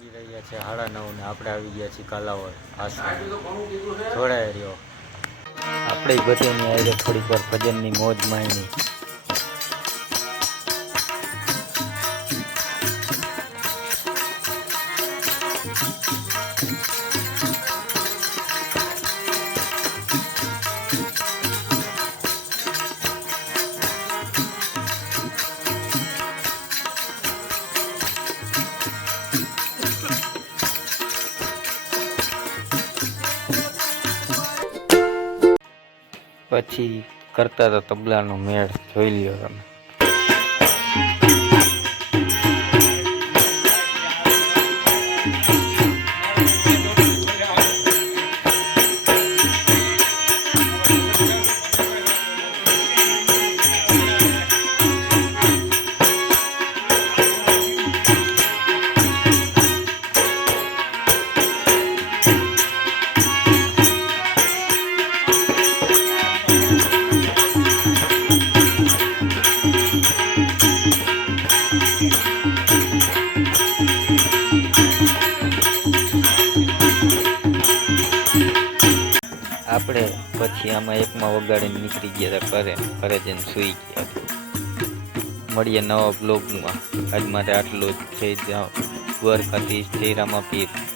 વાગી રહ્યા છે 9:30 ને આપણે આવી ગયા છીએ કાલાવડ આશ્રમ જોડાઈ રહ્યો આપણે બધાની આજે થોડીક વાર ભજનની મોજ માણી પછી કરતા તો તબલાનો મેળ જોઈ લ્યો તમે આપણે પછી આમાં એકમાં વગાડીને નીકળી ગયા હતા ઘરે જઈને સૂઈ ગયા મળીએ નવા બ્લોગમાં આજ માટે આટલું જ થઈ જાઓ દ્વારકાધીશ જય રામાપીર